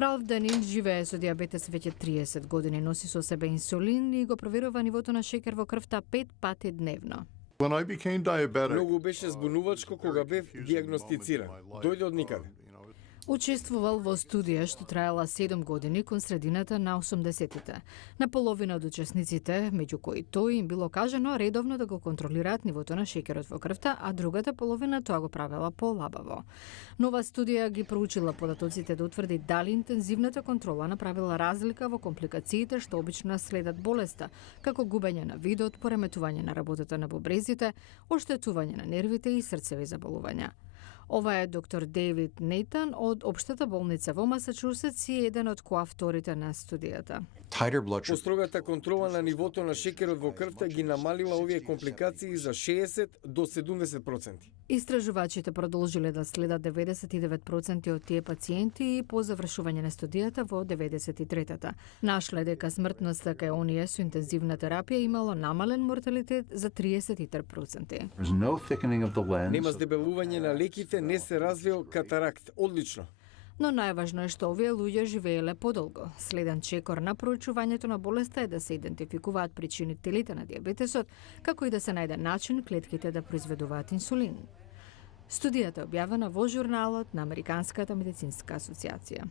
Ралф Денин живее со диабетес веќе 30 години, носи со себе инсулин и го проверува нивото на шекер во крвта 5 пати дневно. Многу беше збунувачко кога бев диагностициран. Дојде од никаде. Учествувал во студија што траела 7 години кон средината на 80-тите. На половина од учесниците, меѓу кои тој им било кажано редовно да го контролираат нивото на шекерот во крвта, а другата половина тоа го правела полабаво. Нова студија ги проучила податоците да утврди дали интензивната контрола направила разлика во компликациите што обично следат болеста, како губење на видот, пореметување на работата на бубрезите, оштетување на нервите и срцеви заболувања. Ова е доктор Дейвид Нейтан од Општата болница во Масачусетс и еден од коавторите на студијата. Построгата контрола на нивото на шекерот во крвта ги намалила овие компликации за 60 до 70%. Истражувачите продолжиле да следат 99% од тие пациенти и по завршување на студијата во 93-та. Нашле дека смртноста кај оние со интензивна терапија имало намален морталитет за 33%. Нема здебелување на леките, не се развил катаракт. Одлично. Но најважно е што овие луѓе живееле подолго. Следен чекор на проучувањето на болеста е да се идентификуваат причинителите на диабетесот, како и да се најде начин клетките да произведуваат инсулин. Студијата е објавена во журналот на Американската медицинска асоциација.